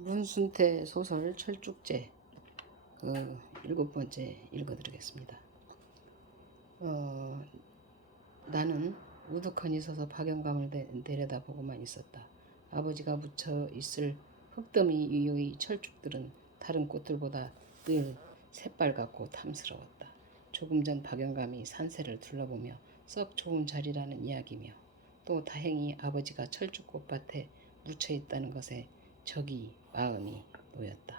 문순태 소설 철쭉제 7번째 읽어드리겠습니다. 나는 우두커니 서서 박영감을 내려다보고만 있었다. 아버지가 묻혀 있을 흙더미 위의 철쭉들은 다른 꽃들보다 늘 새빨갛고 탐스러웠다. 조금 전 박영감이 산세를 둘러보며 썩 좋은 자리라는 이야기며 또 다행히 아버지가 철쭉꽃밭에 묻혀 있다는 것에 저기 마음이 놓였다.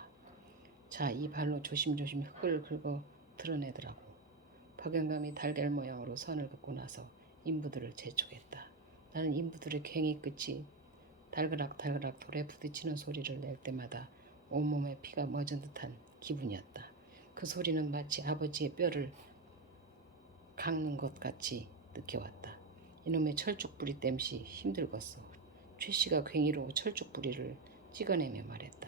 자, 이 발로 조심조심 흙을 긁어 드러내더라고. 박영감이 달걀 모양으로 선을 긋고 나서 인부들을 재촉했다. 나는 인부들의 괭이 끝이 달그락달그락 돌에 부딪히는 소리를 낼 때마다 온몸에 피가 멎은 듯한 기분이었다. 그 소리는 마치 아버지의 뼈를 깎는 것 같이 느껴왔다. 이놈의 철쭉뿌리 땜시 힘들겠어. 최씨가 괭이로 철쭉뿌리를 찍어내며 말했다.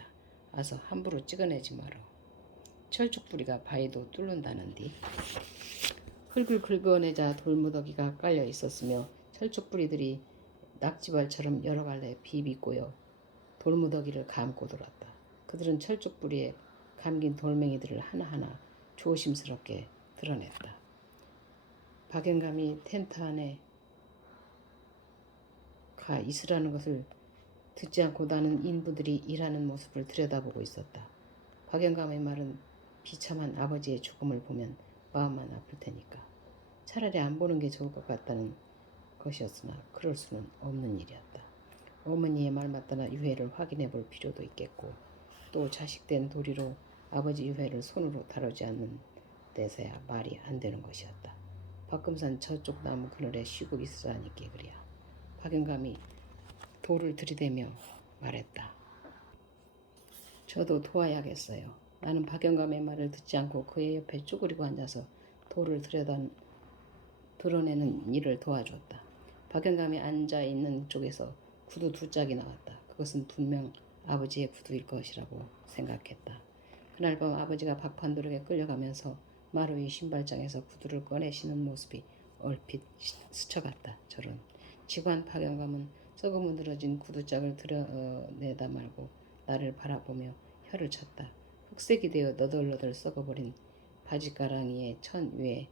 아서 함부로 찍어내지 마라. 철쭉뿌리가 바위도 뚫는다는디. 흙을 긁어내자 돌무더기가 깔려 있었으며 철쭉뿌리들이 낙지발처럼 여러 갈래 비비꼬여 돌무더기를 감고 돌았다. 그들은 철쭉뿌리에 감긴 돌멩이들을 하나하나 조심스럽게 드러냈다. 박영감이 텐트 안에 가 있으라는 것을 듣지 않고 나는 인부들이 일하는 모습을 들여다보고 있었다. 박영감의 말은 비참한 아버지의 죽음을 보면 마음만 아플 테니까 차라리 안 보는 게 좋을 것 같다는 것이었으나 그럴 수는 없는 일이었다. 어머니의 말 맞다나 유해를 확인해 볼 필요도 있겠고 또 자식된 도리로 아버지 유해를 손으로 다루지 않는 데서야 말이 안 되는 것이었다. 박금산 저쪽 나무 그늘에 쉬고 있으라니께 그리야. 박영감이 돌을 들이대며 말했다. 저도 도와야겠어요. 나는 박영감의 말을 듣지 않고 그의 옆에 쪼그리고 앉아서 돌을 드러내는 일을 도와줬다. 박영감이 앉아있는 쪽에서 구두 2짝이 나왔다. 그것은 분명 아버지의 구두일 것이라고 생각했다. 그날 밤 아버지가 박판도령에 끌려가면서 마루 위 신발장에서 구두를 꺼내 신은 모습이 얼핏 스쳐갔다. 저런. 직관 박영감은 썩어 문드러진 구두짝을 드러내다 말고 나를 바라보며 혀를 쳤다. 흑색이 되어 너덜너덜 썩어버린 바지가랑이의 천 위에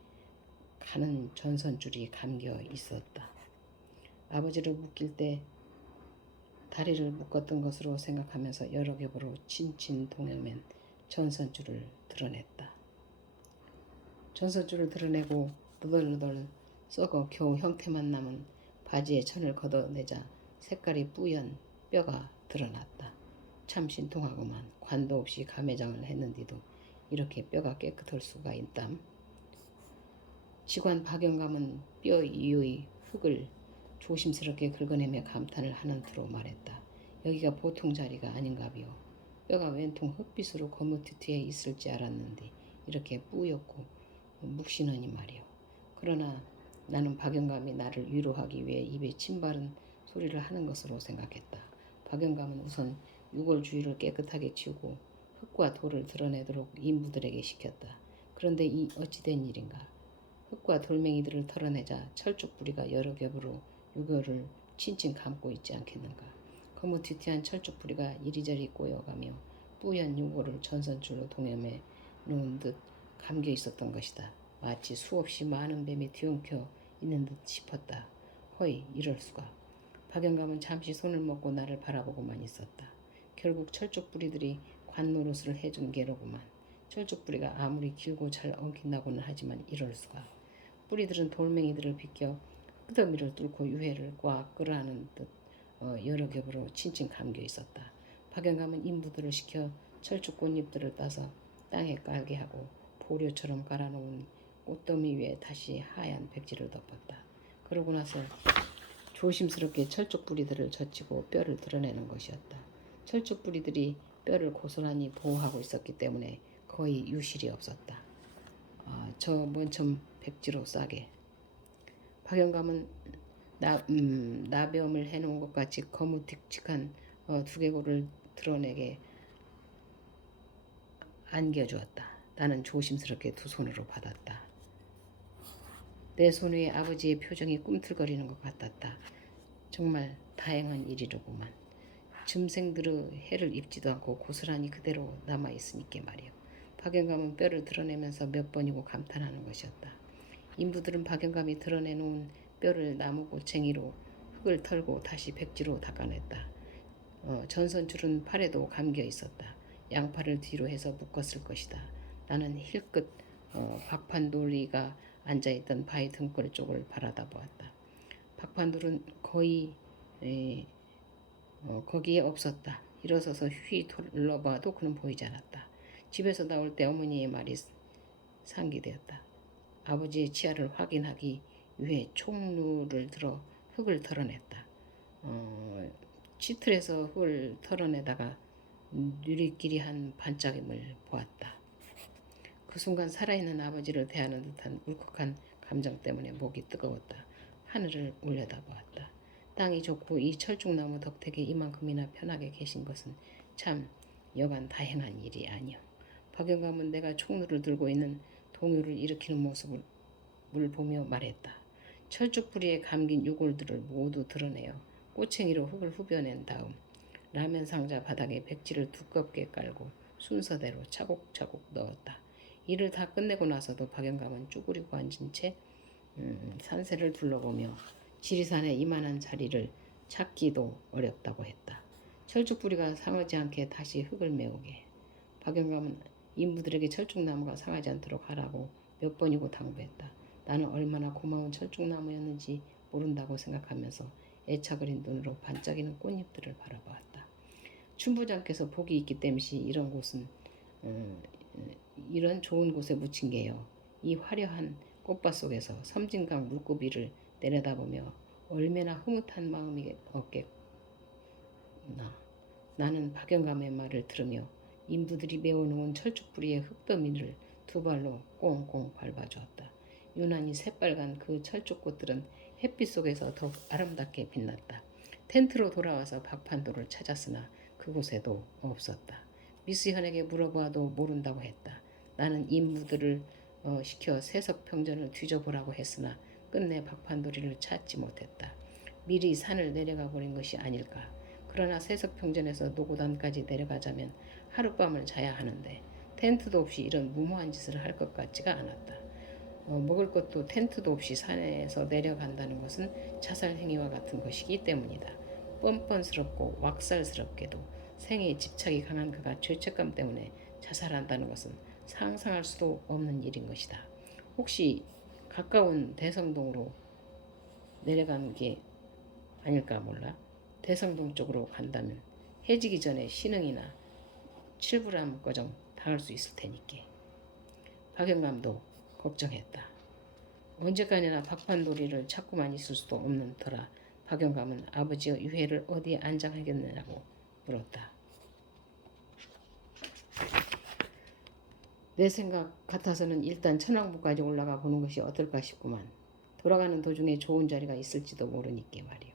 가는 전선줄이 감겨 있었다. 아버지를 묶일 때 다리를 묶었던 것으로 생각하면서 여러 겹으로 친친 동여맨 전선줄을 드러냈다. 전선줄을 드러내고 너덜너덜 썩어 겨우 형태만 남은 바지의 천을 걷어내자 색깔이 뿌연 뼈가 드러났다. 참 신통하구만. 관도 없이 감회장을 했는데도 이렇게 뼈가 깨끗할 수가 있담. 직관 박영감은 뼈 위의 흙을 조심스럽게 긁어내며 감탄을 하는 투로 말했다. 여기가 보통 자리가 아닌가비요. 뼈가 웬통 흙빛으로 거무튀튀해 있을지 알았는데 이렇게 뿌옇고 묵시느니 말이요. 그러나 나는 박영감이 나를 위로하기 위해 입에 침 바른 소리를 하는 것으로 생각했다. 박영감은 우선 유골 주위를 깨끗하게 치우고 흙과 돌을 드러내도록 인부들에게 시켰다. 그런데 이 어찌된 일인가. 흙과 돌멩이들을 털어내자 철쭉뿌리가 여러 겹으로 유골을 칭칭 감고 있지 않겠는가. 거무튀튀한 철쭉뿌리가 이리저리 꼬여가며 뿌연 유골을 전선줄로 동여매 놓은 듯 감겨 있었던 것이다. 마치 수없이 많은 뱀이 뒤엉켜 있는 듯 싶었다. 허이, 이럴 수가. 박영감은 잠시 손을 먹고 나를 바라보고만 있었다. 결국 철쭉뿌리들이 관노릇을 해준 게로구만. 철쭉뿌리가 아무리 길고 잘 엉킨다고는 하지만 이럴 수가. 뿌리들은 돌멩이들을 비껴 끄더미를 뚫고 유해를 꽉 끌어안은 듯 여러 겹으로 칭칭 감겨 있었다. 박영감은 인부들을 시켜 철쭉 꽃잎들을 따서 땅에 깔게 하고 보료처럼 깔아놓은 꽃더미 위에 다시 하얀 백지를 덮었다. 그러고 나서 조심스럽게 철쭉 뿌리들을 젖히고 뼈를 드러내는 것이었다. 철쭉 뿌리들이 뼈를 고스란히 보호하고 있었기 때문에 거의 유실이 없었다. 저 먼첨 백지로 싸게. 박영감은 나병을 해놓은 것 같이 거무틱칙한 두개골을 드러내게 안겨주었다. 나는 조심스럽게 두 손으로 받았다. 내 손 위에 아버지의 표정이 꿈틀거리는 것 같았다. 정말 다행한 일이로구만. 짐승들의 해를 입지도 않고 고스란히 그대로 남아있으니까 말이요. 박영감은 뼈를 드러내면서 몇 번이고 감탄하는 것이었다. 인부들은 박영감이 드러내놓은 뼈를 나무 골챙이로 흙을 털고 다시 백지로 닦아냈다. 전선줄은 팔에도 감겨 있었다. 양팔을 뒤로 해서 묶었을 것이다. 나는 힐끗 박판돌이가 앉아있던 바위 등골 쪽을 바라다 보았다. 박판돌은 거의 거기에 없었다. 일어서서 휘 둘러봐도 그는 보이지 않았다. 집에서 나올 때 어머니의 말이 상기되었다. 아버지의 치아를 확인하기 위해 총루를 들어 흙을 털어냈다. 치틀에서 흙을 털어내다가 누리끼리 한 반짝임을 보았다. 그 순간 살아있는 아버지를 대하는 듯한 울컥한 감정 때문에 목이 뜨거웠다. 하늘을 올려다보았다. 땅이 좋고 이 철쭉나무 덕택에 이만큼이나 편하게 계신 것은 참 여간 다행한 일이 아니오. 박영감은 내가 총루를 들고 있는 동요를 일으키는 모습을 보며 말했다. 철쭉뿌리에 감긴 유골들을 모두 드러내어 꼬챙이로 흙을 후벼낸 다음 라면 상자 바닥에 백지를 두껍게 깔고 순서대로 차곡차곡 넣었다. 일을 다 끝내고 나서도 박영감은 쭈그리고 앉은 채 산세를 둘러보며 지리산의 이만한 자리를 찾기도 어렵다고 했다. 철쭉뿌리가 상하지 않게 다시 흙을 메우게. 박영감은 인부들에게 철쭉나무가 상하지 않도록 하라고 몇 번이고 당부했다. 나는 얼마나 고마운 철쭉나무였는지 모른다고 생각하면서 애착어린 눈으로 반짝이는 꽃잎들을 바라보았다. 춘부장께서 복이 있기 때문이 이런 곳은 이런 좋은 곳에 묻힌 게요. 이 화려한 꽃밭 속에서 섬진강 물고비를 내려다보며 얼마나 흐뭇한 마음이 없겠나. 나는 박영감의 말을 들으며 인부들이 메워놓은 철쭉뿌리의 흙더미를 두 발로 꽁꽁 밟아주었다. 유난히 새빨간 그 철쭉꽃들은 햇빛 속에서 더욱 아름답게 빛났다. 텐트로 돌아와서 박판도를 찾았으나 그곳에도 없었다. 미스현에게 물어보아도 모른다고 했다. 나는 인부들을 시켜 세석평전을 뒤져보라고 했으나 끝내 박판돌이를 찾지 못했다. 미리 산을 내려가 버린 것이 아닐까. 그러나 세석평전에서 노고단까지 내려가자면 하룻밤을 자야 하는데 텐트도 없이 이런 무모한 짓을 할 것 같지가 않았다. 먹을 것도 텐트도 없이 산에서 내려간다는 것은 자살 행위와 같은 것이기 때문이다. 뻔뻔스럽고 왁살스럽게도 생에 집착이 강한 그가 죄책감 때문에 자살한다는 것은 상상할 수도 없는 일인 것이다. 혹시 가까운 대성동으로 내려가는 게 아닐까 몰라. 대성동 쪽으로 간다면 해지기 전에 신흥이나 칠불암거정 당할 수 있을 테니까. 박영감도 걱정했다. 언제까지나 박판돌이를 찾고만 있을 수도 없는 터라 박영감은 아버지의 유해를 어디에 안장하겠느냐고 물었다. 내 생각 같아서는 일단 천왕봉까지 올라가 보는 것이 어떨까 싶구만. 돌아가는 도중에 좋은 자리가 있을지도 모르니까 말이오.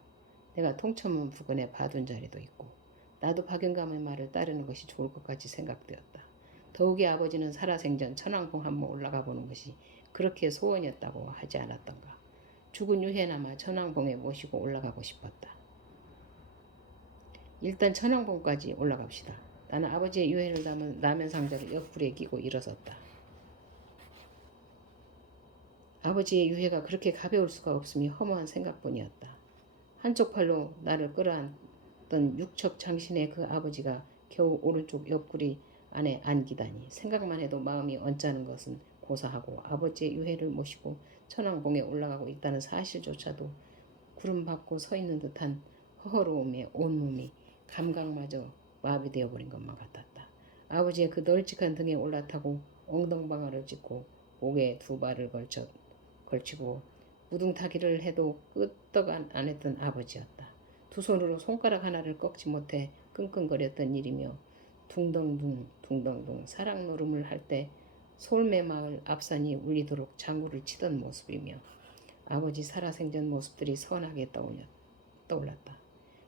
내가 통천문 부근에 봐둔 자리도 있고 나도 박영감의 말을 따르는 것이 좋을 것 같이 생각되었다. 더욱이 아버지는 살아생전 천왕봉 한번 올라가 보는 것이 그렇게 소원이었다고 하지 않았던가. 죽은 유해나마 천왕봉에 모시고 올라가고 싶었다. 일단 천왕봉까지 올라갑시다. 나는 아버지의 유해를 담은 라면 상자를 옆구리에 끼고 일어섰다. 아버지의 유해가 그렇게 가벼울 수가 없음이 허무한 생각뿐이었다. 한쪽 팔로 나를 끌어안던 육척 장신의 그 아버지가 겨우 오른쪽 옆구리 안에 안기다니 생각만 해도 마음이 언짢은 것은 고사하고 아버지의 유해를 모시고 천왕봉에 올라가고 있다는 사실조차도 구름 받고 서 있는 듯한 허허로움에 온몸이 감각마저 마비되어 버린 것만 같았다. 아버지의 그 널찍한 등에 올라타고 엉덩방아를 짚고 목에 두 발을 걸치고 무등타기를 해도 끄떡 안 했던 아버지였다. 두 손으로 손가락 하나를 꺾지 못해 끙끙거렸던 일이며 둥덩둥 사랑 노름을 할 때 솔매 마을 앞산이 울리도록 장구를 치던 모습이며 아버지 살아생전 모습들이 선하게 떠올랐다.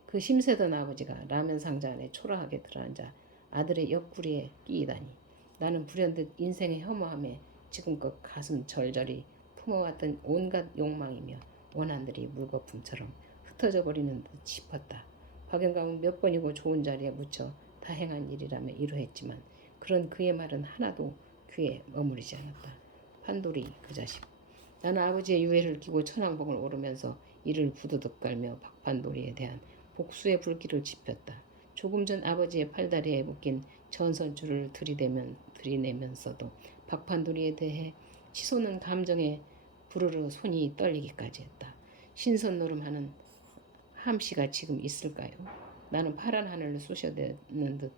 그 심세던 아버지가 라면 상자 안에 초라하게 들어앉아 아들의 옆구리에 끼이다니 나는 불현듯 인생의 혐오함에 지금껏 가슴 절절히 품어왔던 온갖 욕망이며 원한들이 물거품처럼 흩어져 버리는 듯 싶었다. 박영감은 몇 번이고 좋은 자리에 묻혀 다행한 일이라며 이루했지만 그런 그의 말은 하나도 귀에 머무르지 않았다. 판돌이 그 자식. 나는 아버지의 유해를 끼고 천왕봉을 오르면서 이를 부드득 깔며 박판돌이에 대한 복수의 불길을 지폈다. 조금 전 아버지의 팔다리에 묶인 전선줄을 들이내면서도 박판돌이에 대해 치솟는 감정에 부르르 손이 떨리기까지 했다. 신선노름하는 함씨가 지금 있을까요? 나는 파란 하늘을 쑤셔대는 듯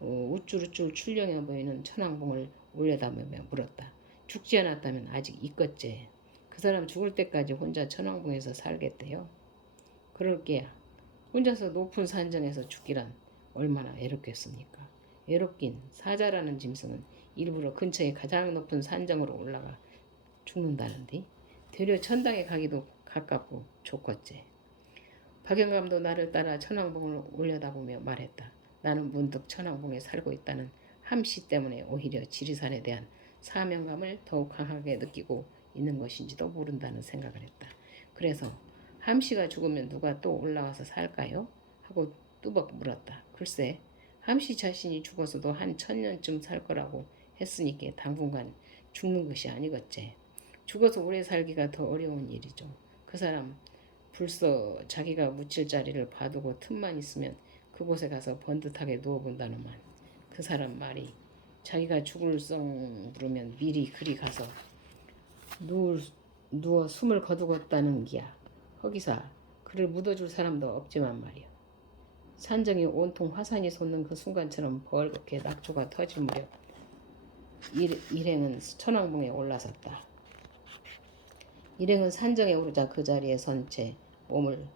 우쭐우쭐 출렁여 보이는 천왕봉을 올려다보며 물었다. 죽지 않았다면 아직 있겠제. 그 사람 죽을 때까지 혼자 천왕봉에서 살겠대요. 그럴게야. 혼자서 높은 산정에서 죽기란 얼마나 애롭겠습니까? 애롭긴 사자라는 짐승은 일부러 근처의 가장 높은 산정으로 올라가 죽는다는데 되려 천당에 가기도 가깝고 좋겠제. 박영감도 나를 따라 천왕봉을 올려다보며 말했다. 나는 문득 천왕봉에 살고 있다는 함씨 때문에 오히려 지리산에 대한 사명감을 더욱 강하게 느끼고 있는 것인지도 모른다는 생각을 했다. 그래서 함씨가 죽으면 누가 또 올라와서 살까요? 하고 뚜벅 물었다. 글쎄, 함씨 자신이 죽어서도 한 1000년쯤 살 거라고 했으니까 당분간 죽는 것이 아니겠지. 죽어서 오래 살기가 더 어려운 일이죠. 그 사람 불써 자기가 묻힐 자리를 봐두고 틈만 있으면 그곳에 가서 번듯하게 누워본다는만. 그 사람 말이 자기가 죽을 성 부르면 미리 그리 가서 누워 숨을 거두었다는 기야. 허기사 그를 묻어줄 사람도 없지만 말이야. 산정이 온통 화산이 솟는 그 순간처럼 벌겋게 낙조가 터질 무렵 일행은 천왕봉에 올라섰다. 일행은 산정에 오르자 그 자리에 선 채 몸을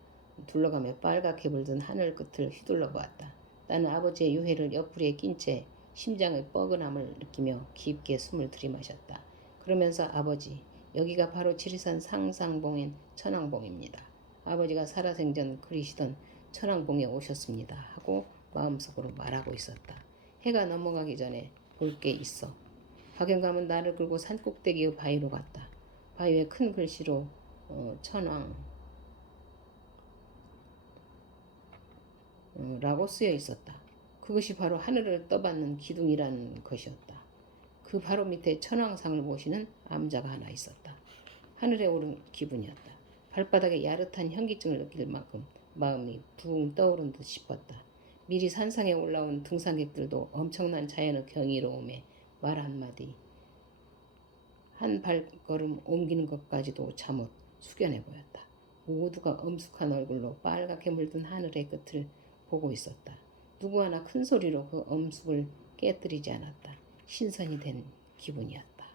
둘러가며 빨갛게 물든 하늘 끝을 휘둘러 보았다. 나는 아버지의 유해를 옆구리에 낀 채 심장의 뻐근함을 느끼며 깊게 숨을 들이마셨다. 그러면서 아버지, 여기가 바로 지리산 상상봉인 천왕봉입니다. 아버지가 살아생전 그리시던 천왕봉에 오셨습니다. 하고 마음속으로 말하고 있었다. 해가 넘어가기 전에 볼 게 있어. 박영감은 나를 끌고 산꼭대기의 바위로 갔다. 바위에 큰 글씨로 천왕 라고 쓰여 있었다. 그것이 바로 하늘을 떠받는 기둥이라는 것이었다. 그 바로 밑에 천왕상을 모시는 암자가 하나 있었다. 하늘에 오른 기분이었다. 발바닥에 야릇한 현기증을 느낄 만큼 마음이 붕 떠오른 듯 싶었다. 미리 산상에 올라온 등산객들도 엄청난 자연의 경이로움에 말 한마디 한 발걸음 옮기는 것까지도 잠옷 숙연해 보였다. 모두가 엄숙한 얼굴로 빨갛게 물든 하늘의 끝을 보고 있었다. 누구 하나 큰 소리로 그 엄숙을 깨뜨리지 않았다. 신선이 된 기분이었다.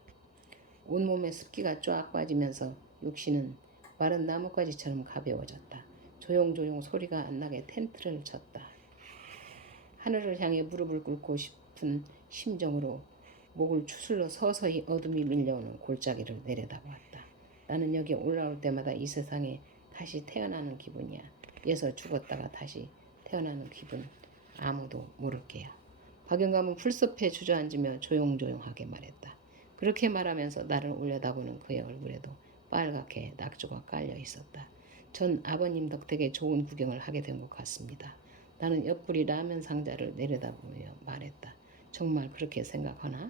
온몸에 습기가 쫙 빠지면서 육신은 마른 나뭇가지처럼 가벼워졌다. 조용조용 소리가 안 나게 텐트를 쳤다. 하늘을 향해 무릎을 꿇고 싶은 심정으로 목을 추슬러 서서히 어둠이 밀려오는 골짜기를 내려다보았다. 나는 여기 올라올 때마다 이 세상에 다시 태어나는 기분이야. 예서 죽었다가 다시 태어나는 기분 아무도 모를 게야. 박영감은 풀숲에 주저앉으며 조용조용하게 말했다. 그렇게 말하면서 나를 올려다보는 그의 얼굴에도 빨갛게 낙조가 깔려 있었다. 전 아버님 덕택에 좋은 구경을 하게 된 것 같습니다. 나는 옆구리 라면 상자를 내려다보며 말했다. 정말 그렇게 생각하나?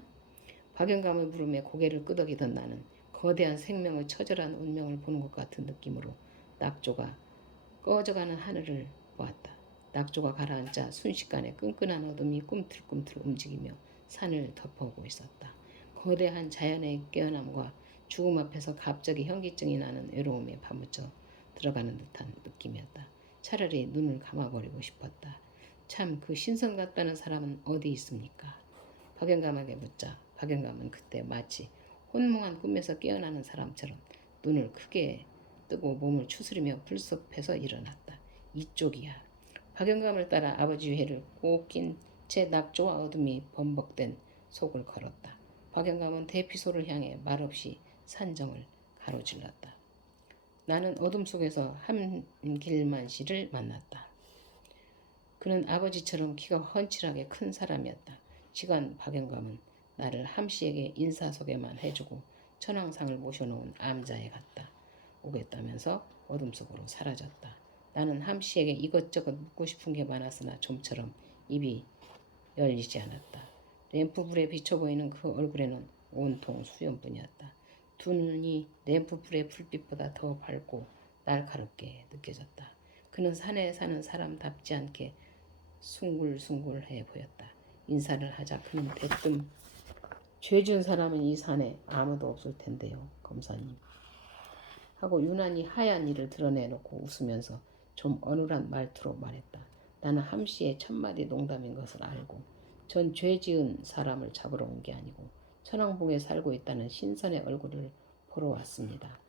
박영감의 물음에 고개를 끄덕이던 나는 거대한 생명의 처절한 운명을 보는 것 같은 느낌으로 낙조가 꺼져가는 하늘을 보았다. 낙조가 가라앉자 순식간에 끈끈한 어둠이 꿈틀꿈틀 움직이며 산을 덮어오고 있었다. 거대한 자연의 깨어남과 죽음 앞에서 갑자기 현기증이 나는 외로움에 파묻혀 들어가는 듯한 느낌이었다. 차라리 눈을 감아버리고 싶었다. 참 그 신선 같다는 사람은 어디 있습니까? 박영감에게 묻자 박영감은 그때 마치 혼몽한 꿈에서 깨어나는 사람처럼 눈을 크게 뜨고 몸을 추스리며 불쑥해서 일어났다. 이쪽이야. 박영감을 따라 아버지 유해를 꼭 낀 채 낙조와 어둠이 범벅된 속을 걸었다. 박영감은 대피소를 향해 말없이 산정을 가로질렀다. 나는 어둠 속에서 한길만 씨를 만났다. 그는 아버지처럼 키가 훤칠하게 큰 사람이었다. 시간 박영감은 나를 함씨에게 인사소개만 해주고 천왕상을 모셔놓은 암자에 갔다 오겠다면서 어둠 속으로 사라졌다. 나는 함씨에게 이것저것 묻고 싶은 게 많았으나 좀처럼 입이 열리지 않았다. 램프불에 비쳐 보이는 그 얼굴에는 온통 수염뿐이었다. 두 눈이 램프불의 불빛보다 더 밝고 날카롭게 느껴졌다. 그는 산에 사는 사람답지 않게 숭글숭글해 보였다. 인사를 하자 그는 대뜸 죄 지은 사람은 이 산에 아무도 없을 텐데요, 검사님. 하고 유난히 하얀 이를 드러내놓고 웃으면서 좀 어눌한 말투로 말했다. 나는 함씨의 첫마디 농담인 것을 알고 전 죄 지은 사람을 잡으러 온 게 아니고 천왕봉에 살고 있다는 신선의 얼굴을 보러 왔습니다.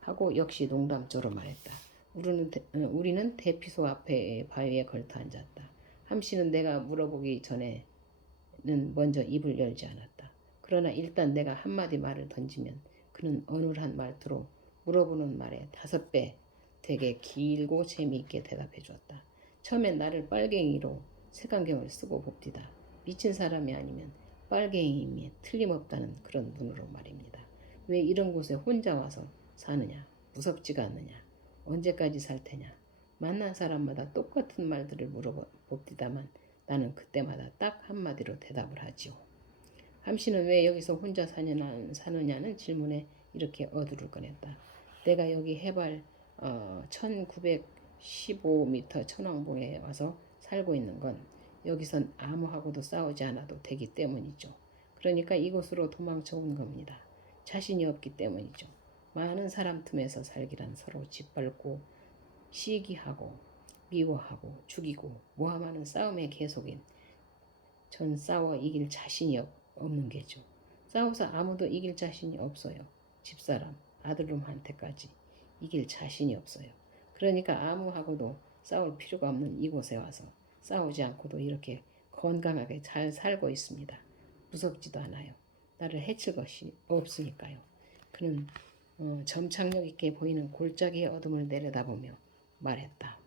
하고 역시 농담조로 말했다. 우리는 대피소 앞에 바위에 걸터 앉았다. 함씨는 내가 물어보기 전에는 먼저 입을 열지 않았다. 그러나 일단 내가 한마디 말을 던지면 그는 어눌한 말투로 물어보는 말에 5배 되게 길고 재미있게 대답해 주었다. 처음엔 나를 빨갱이로 색안경을 쓰고 봅디다. 미친 사람이 아니면 빨갱이임이 틀림없다는 그런 눈으로 말입니다. 왜 이런 곳에 혼자 와서 사느냐? 무섭지가 않느냐? 언제까지 살 테냐? 만난 사람마다 똑같은 말들을 물어봅디다만 나는 그때마다 딱 한마디로 대답을 하지요. 함씨는 왜 여기서 혼자 사느냐는 질문에 이렇게 어두를 꺼냈다. 내가 여기 해발 1915m 천왕봉에 와서 살고 있는 건 여기선 아무하고도 싸우지 않아도 되기 때문이죠. 그러니까 이곳으로 도망쳐 온 겁니다. 자신이 없기 때문이죠. 많은 사람 틈에서 살기란 서로 짓밟고 시기하고 미워하고 죽이고 모함하는 싸움의 계속인 전 싸워 이길 자신이 없는 게죠. 싸워서 아무도 이길 자신이 없어요. 집사람, 아들놈한테까지 이길 자신이 없어요. 그러니까 아무하고도 싸울 필요가 없는 이곳에 와서 싸우지 않고도 이렇게 건강하게 잘 살고 있습니다. 무섭지도 않아요. 나를 해칠 것이 없으니까요. 그는 점착력 있게 보이는 골짜기의 어둠을 내려다보며 말했다.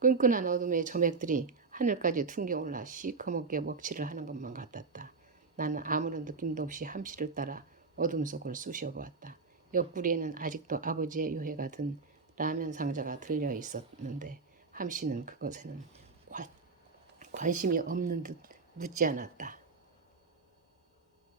끈끈한 어둠의 점액들이 하늘까지 퉁겨올라 시커멓게 먹칠을 하는 것만 같았다. 나는 아무런 느낌도 없이 함씨를 따라 어둠 속을 쑤셔보았다. 옆구리에는 아직도 아버지의 유해가 든 라면 상자가 들려 있었는데 함씨는 그것에는 관심이 없는 듯 묻지 않았다.